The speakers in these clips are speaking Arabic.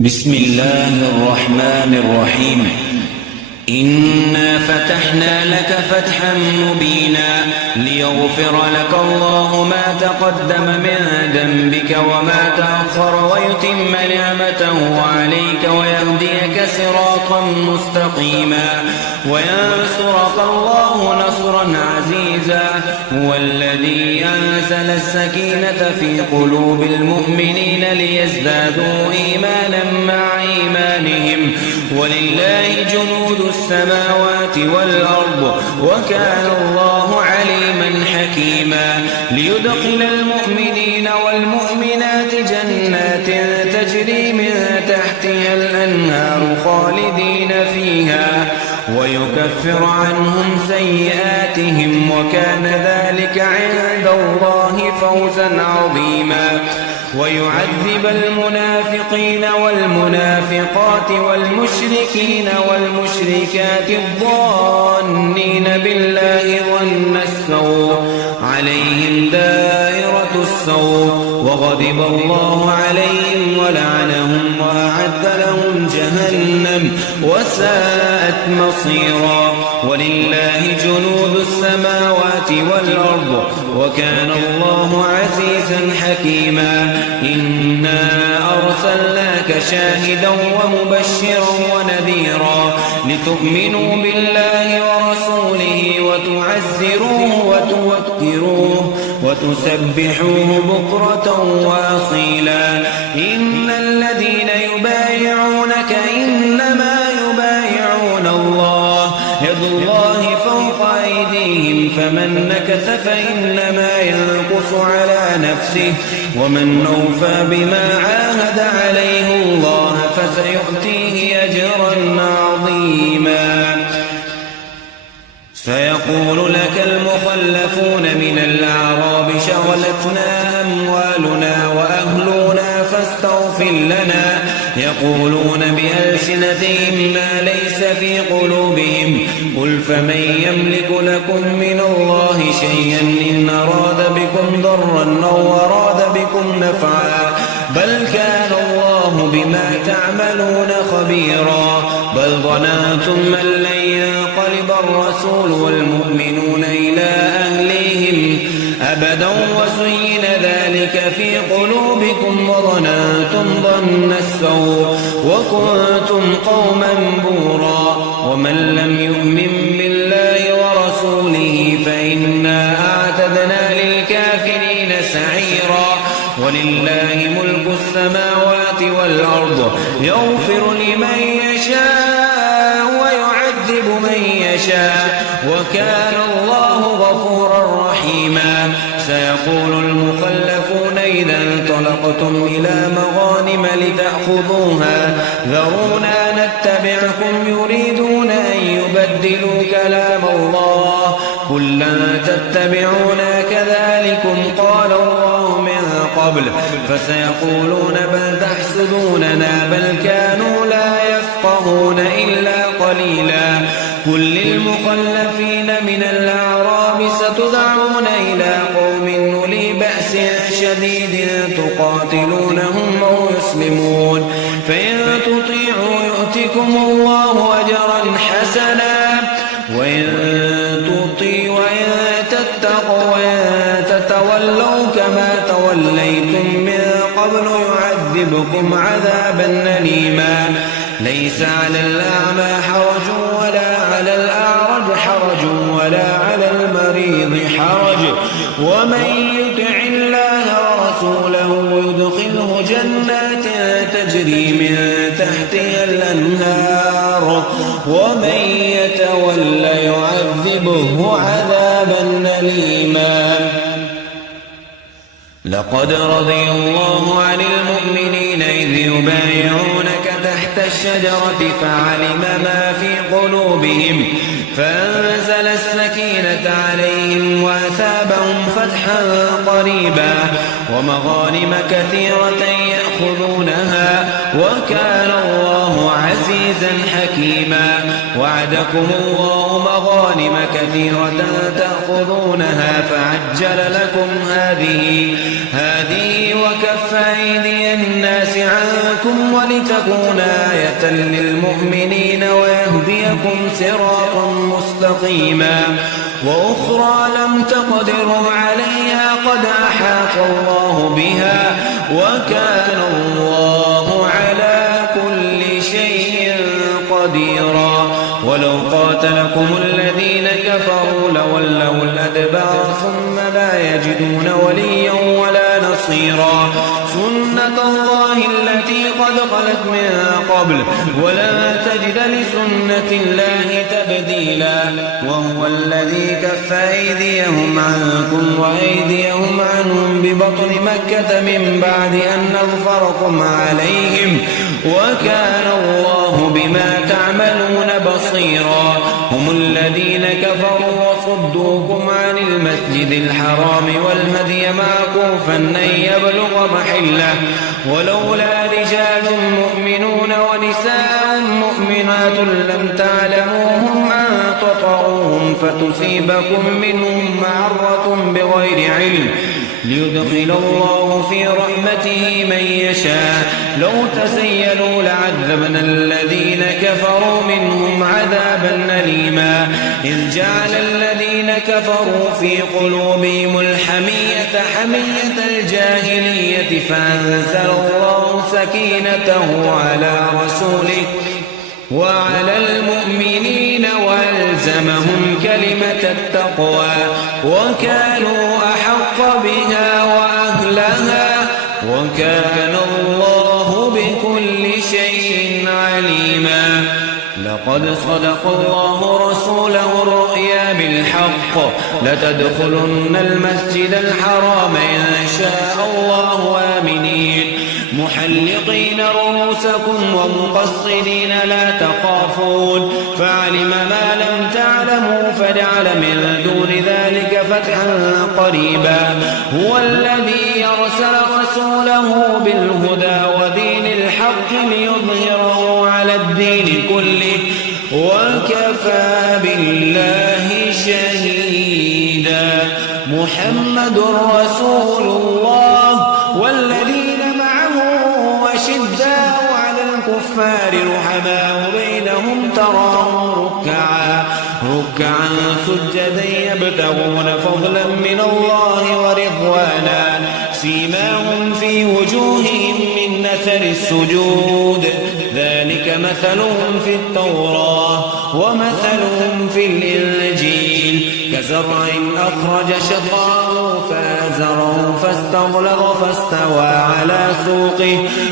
بسم الله الرحمن الرحيم. إنا فتحنا لك فتحا مبينا ليغفر لك الله ما تقدم من ذنبك وما تأخر ويتم نعمته عليك ويهديك صراطا مستقيما وينصرك الله نصرا عزيزا. هو الذي أنزل السكينة في قلوب المؤمنين ليزدادوا إيمانا مع إيمانهم ولله جنود السماوات والأرض وكان الله عليما حكيما. ليدخل المؤمنين والمؤمنات جنات تجري من تحتها الأنهار خالدين فيها ويكفر عنهم سيئاتهم وكان ذلك عند الله فوزا عظيما. ويعذب المنافقين والمنافقات والمشركين والمشركات الظانين بالله ظن السوء عليهم دائرة السوء وغضب الله عليهم ولعنهم وأعد لهم جهنم وساءت مصيرا. ولله جنود السماوات والأرض وكان الله عزيزا حكيما. إنا أرسلناك شاهدا ومبشرا ونذيرا لتؤمنوا بالله ورسوله وتعزروه وتوكروه وتسبحوه بكرة وأصيلا. إن الذين يبايعونك إنما يبايعون الله يد الله فوق أيديهم فمن نكث فإنما ينكث على نفسه ومن أوفى بما عاهد عليه الله فسيؤتيه أجرا عظيما. سيقول لك المخلفون من الأعراب شغلتنا أموالنا وأهلنا فاستغفر لنا يقولون بألسنتهم ما ليس في قلوبهم قل فمن يملك لكم من الله شيئا إن أراد بكم ضرا أو أراد بكم نفعا بل كان الله بما تعملون خبيرا. بل ظننتم أن لن ينقلب الرسول والمؤمنون إلى أهليهم أبدا وزين ذلك في قلوبكم وظننتم ظن السوء وكنتم قوما بورا. ومن لم يؤمن بالله ورسوله فإنا أعتدنا للكافرين سعيرا. ولله ملك السماوات والأرض يغفر لمن يشاء ويعذب من يشاء وكان الله غفورا رحيما. سيقول المخلفون إذا انطلقتم إلى مغانم لتأخذوها ذرونا نتبعكم يريدون أن يبدلوا كلام الله قل لن تتبعونا كذلكم قال الله من قبل فسيقولون بل تحسدوننا بل كانوا لا يفقهون إلا قليلا. قل للمخلفين من الأعراب ستدعون إلى قوم أولي بأس شديد تقاتلونهم أو يسلمون فإن تطيعوا يؤتكم الله أجرا حسنا وإن تتقوا وإن تتولوا كما توليتم من قبل يعذبكم عذابا أليما. ليس على الأعمى حرج ولا على الأعرج حرج ولا على المريض حرج ومن يطع الله ورسوله يدخله جنات تجري من تحتها الأنهار ومن يتول يعذبه عذابا أليما. لقد رضي الله عن المؤمنين إذ يبايعونك تحت الشجرة فعلم ما في قلوبهم فأنزل السكينة عليهم وأثابهم فتحا قريبا ومغانم كثيرة يأخذونها وكان الله عزيزا عزيزا حكيما. وعدكم الله مغانم كثيرة تأخذونها فعجل لكم هذه وكف أيدي الناس عنكم ولتكون آية للمؤمنين ويهديكم صراطا مستقيما. وأخرى لم تقدروا عليها قد أحاط الله بها وكان الله على كل شيء قديرا. ولو قاتلكم الذين كفروا لولوا الأدبار ثم لا يجدون وليا ولا نصيرا. سنة الله التي قد خلت من قبل ولا تجد لسنة الله تبديلا. وهو الذي كف أيديهم عنكم وأيديهم عنهم ببطن مكة من بعد أن أظفركم عليهم وكان الله بما تعملون بصيرا. هم الذين كفروا وصدوكم عن المسجد الحرام والهدي معكوفا أن يبلغ محله ولولا رجال مؤمنون ونساء مؤمنات لم تعلموهم أن تطعوهم فتصيبكم منهم معرة بغير علم ليدخل الله في رحمته من يشاء. لو تسيلوا لعذبنا الذين كفروا منهم عذابا أليما. إذ جعل الذين كفروا في قلوبهم الحمية حمية الجاهلية فأنزل الله سكينته على رسوله وعلى المؤمنين وألزمهم كلمة التقوى وكانوا أحق بها وأهلها وكان الله بكل شيء عليما. لقد صدق الله رسوله الرؤيا بالحق لتدخلن المسجد الحرام إن شاء الله آمنين محلقين رؤوسكم ومقصرين لا تخافون فعلم ما لم تعلموا فجعل من دون ذلك فتحا قريبا. هو الذي أرسل رسوله بالهدى ودين الحق ليظهره على الدين كله وكفى بالله شهيدا. محمد رسول الله والذين أشداء على الكفار رحماء بينهم تراهم ركعا سجدا يبتغون فضلا من الله ورضوانا سيماهم في وجوههم من أثر السجود ذلك مثلهم في التوراة ومثلهم في الإنجيل كزرع أخرج شطأه فآزره فاستغلظ فاستوى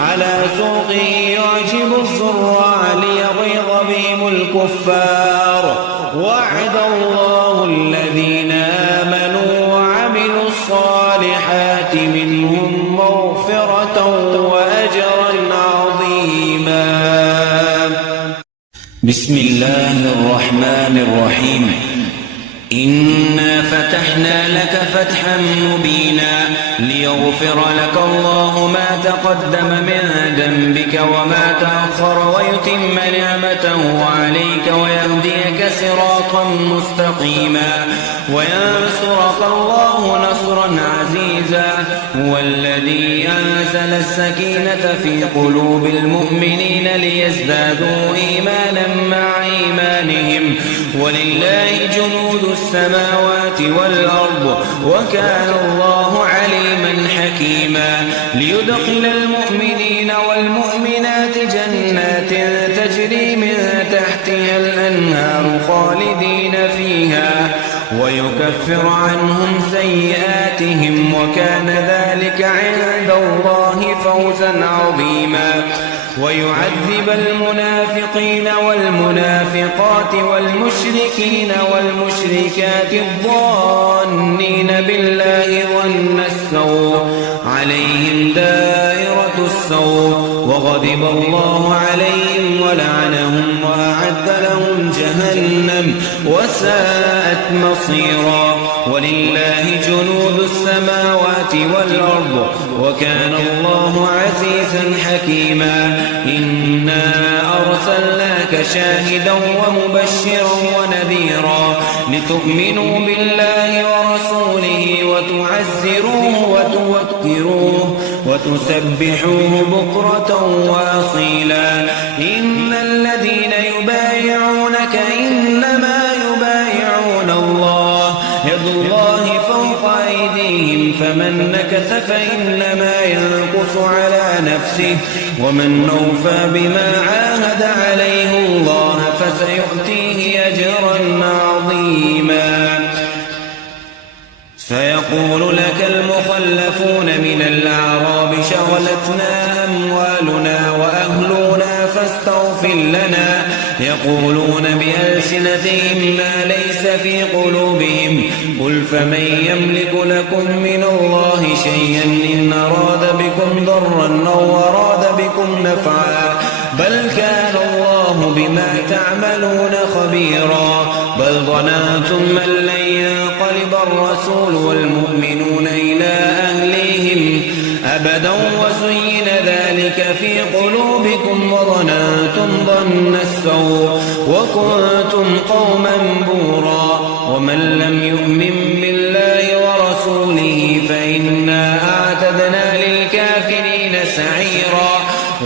على سوقه يعجب الزراع ليغيظ بهم الكفار. وعد الله الذين آمنوا وعملوا الصالحات منهم مغفرة وأجرا عظيما. بسم الله الرحمن الرحيم. إنا فتحنا لك فتحا مبينا ليغفر لك الله ما تقدم من ذنبك وما تأخر ويتم نعمته عليك ويهديك صراطا مستقيما وينصرك الله نصرا عزيزا. هو الذي أنزل السكينة في قلوب المؤمنين ليزدادوا إيمانا مع إيمانهم ولله جنود السماوات والأرض وكان الله عليما حكيما. ليدخل المؤمنين والمؤمنات جنات تجري من تحتها الأنهار خالدين فيها ويكفر عنهم سيئاتهم وكان ذلك عند الله فوزا عظيما. ويعذب المنافقين والمنافقات والمشركين والمشركات الظانين بالله ظن السوء عليهم دائرة السوء وغضب الله عليهم ولعنهم وأعد لهم جهنم وساءت مصيرا. ولله جنود السماوات والأرض وكان الله عزيزا حكيما. إنا أرسلنا شاهدا ومبشرا ونذيرا لتؤمنوا بالله ورسوله وتعزروه وتوكروه وتسبحوه بكرة وأصيلا. إن الذين يبايعونك إنما يبايعون الله يد الله فوق أيديهم فمن نكث فإنما ينكث على نفسه ومن أوفى بما عاهد عليه الله فسيؤتيه أجرا عظيما. سيقول لك المخلفون من الأعراب شغلتنا أموالنا وأهلنا فاستغفر لنا يقولون بألسنتهم ما ليس في قلوبهم قل فمن يملك لكم من الله شيئا إن أراد بكم ضرا أو أراد بكم نفعا بل كان الله بما تعملون خبيرا. بل ظننتم أن لن ينقلب الرسول والمؤمنون إلى أهليهم أبدا وزين ذلك في قلوبكم وظننتم ظن السوء وكنتم قوما بورا. ومن لم يؤمن بالله ورسوله فإنا أعتدنا للكافرين سعيرا.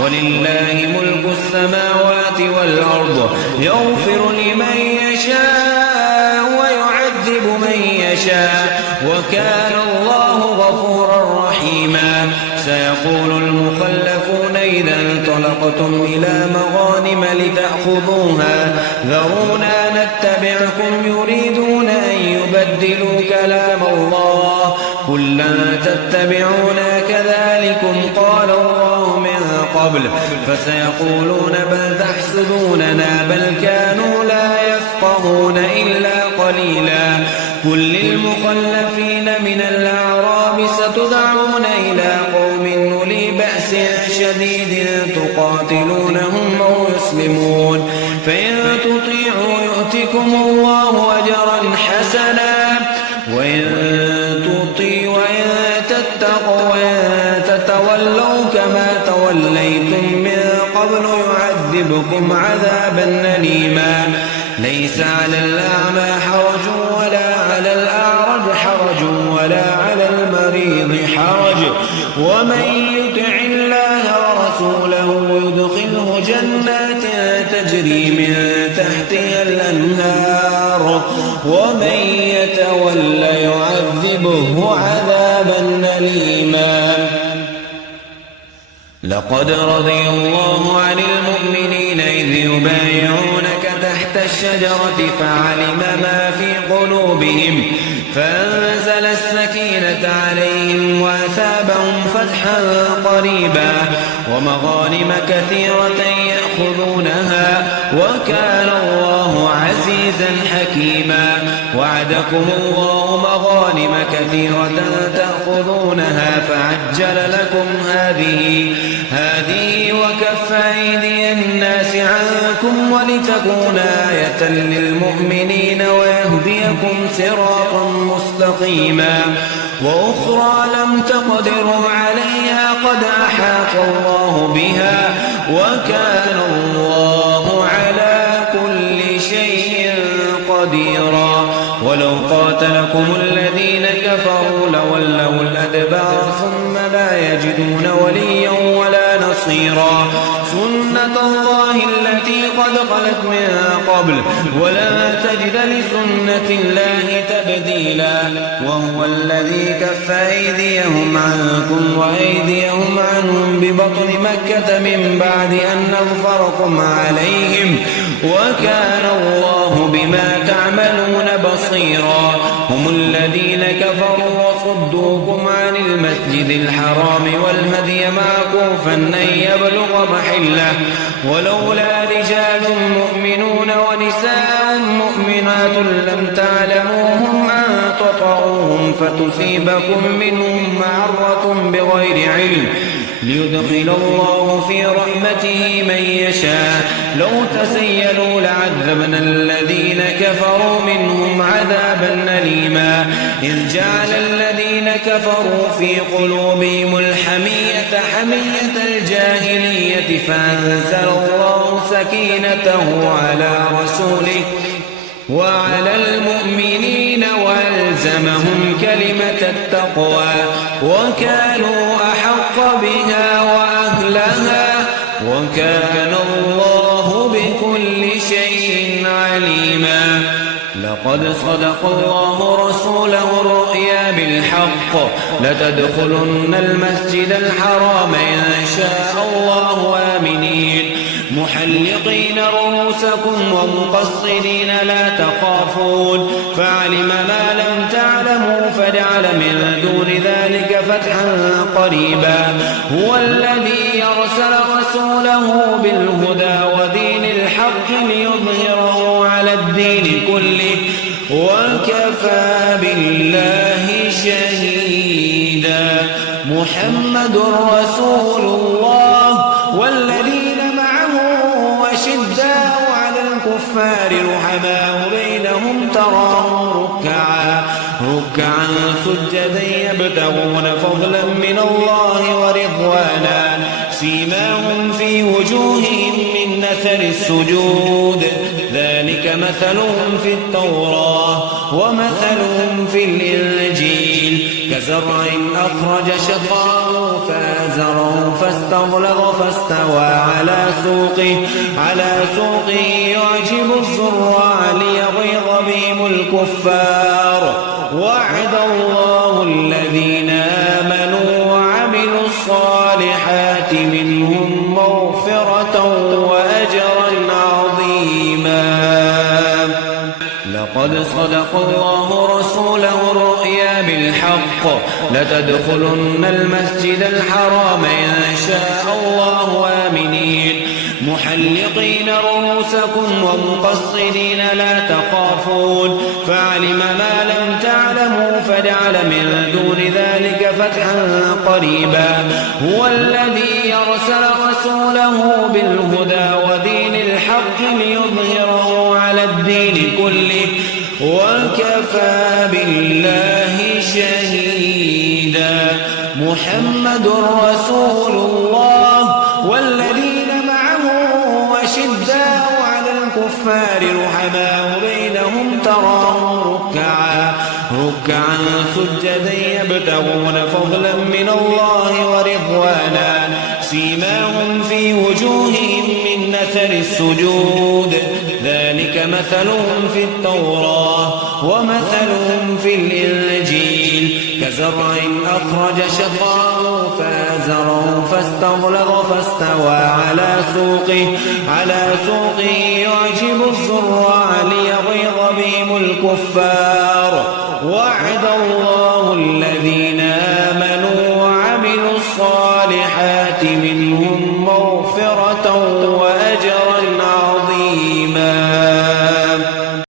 ولله ملك السماوات والأرض يغفر لمن يشاء ويعذب من يشاء وكان الله غفورا رحيما. سيقول المخلفون إذا انطلقتم إلى مغانم لتأخذوها ذرونا نتبعكم يريدون أن يبدلوا كلام الله قل لن تتبعونا كذلكم قال الله من قبل فسيقولون بل تحسدوننا بل كانوا لا يفقهون إلا قليلا. قل للمخلفين من الأعراب ستدعون إلى قوم أولي بأس شديد تقاتلونهم أو يسلمون فإن تطيعوا يؤتكم الله أجرا حسنا وإن تتقوا وإن تتولوا كما توليتم من قبل يعذبكم عذابا أليما. ليس على الأعمى حرج ولا على الأعرج حرج ولا على المريض حرج ومن يطع الله ورسوله يدخله جنات تجري من تحتها الأنهار ومن يتول يعذبه عذابا أليما. لقد رضي الله عن المؤمنين إذ يبايعونك تحت الشجرة فعلم ما في قلوبهم فأنزل السكينة عليهم وأثابهم فتحا قريبا ومغانم كثيرة يأخذونها وكان الله عزيزا حكيما. وعدكم الله مغانم كثيرة تأخذونها فعجل لكم هذه وكف أيدي الناس عنكم ولتكون آية للمؤمنين ويهديكم صراطا مستقيما. وأخرى لم تقدروا عليها قد أحاط الله بها وكان الله على كل شيء قديرا. ولو قاتلكم الذين كفروا لولوا الأدبار ثم لا يجدون وليا ولا نصيرا. سنة الله التي قد خلت من قبل ولا تجد لسنة الله تبديلا. وهو الذي كف أيديهم عنكم وأيديهم عنهم ببطن مكة من بعد أن أظفركم عليهم وكان الله بما تعملون بصيرا. هم الذين كفروا وصدوكم عن المسجد الحرام والهدي معكوفا أن يبلغ محله ولولا رجال مؤمنون ونساء مؤمنات لم تعلموهم أن تطعوهم فتصيبكم منهم معرة بغير علم ليدخل الله في رحمته من يشاء. لو تسيلوا لعذبنا الذين كفروا منهم عذابا أليما. إذ جعل الذين كفروا في قلوبهم الحمية حمية الجاهلية فأنزل الله سكينته على رسوله وعلى المؤمنين وألزمهم كلمة التقوى وكانوا أحق بها وأهلها وكان الله بكل شيء عليما. لقد صدق الله رسوله الرؤيا بالحق لتدخلن المسجد الحرام إن شاء الله آمنين محلقين رؤوسكم ومقصرين لا تخافون فعلم ما لم تعلموا فجعل من دون ذلك فتحا قريبا. هو الذي أرسل رسوله بالهدى ودين الحق ليظهره على الدين كله وكفى بالله شهيدا. محمد رسول الله والذين أشداء على الكفار رحماء بينهم تراهم ركعا سجدا يبتغون فضلا من الله ورضوانا سيماهم في وجوههم من أثر السجود ذلك مثلهم في التوراة ومثلهم في الإنجيل كزرع أخرج شطأه فآزره فاستغلظ فاستوى على سوقه يعجب الزراع ليغيظ بهم الكفار. وعد الله الذين آمنوا وعملوا الصالحات منهم مغفرة وأجرا عظيما. لقد صدق الله رسوله الرؤيا بالحق لتدخلن المسجد الحرام إن شاء الله آمنين محلقين رؤوسكم ومقصرين لا تخافون فعلم ما لم تعلموا فجعل من دون ذلك فتحا قريبا. هو الذي أرسل رسوله بالهدى ودين الحق ليظهره على الدين كله وكفى بالله شهيدا. محمد رسول الله والذين أشداء على الكفار رحماء بينهم تراهم ركعا سجدا يبتغون فضلا من الله ورضوانا سيماهم في وجوههم من أثر السجود ذلك مثلهم في التوراة ومثلهم في الإنجيل كزرع أخرج شطأه فآزره فاستغلظ فاستوى على سوقه يعجب الزراع ليغيظ بهم الكفار. وعد الله الذين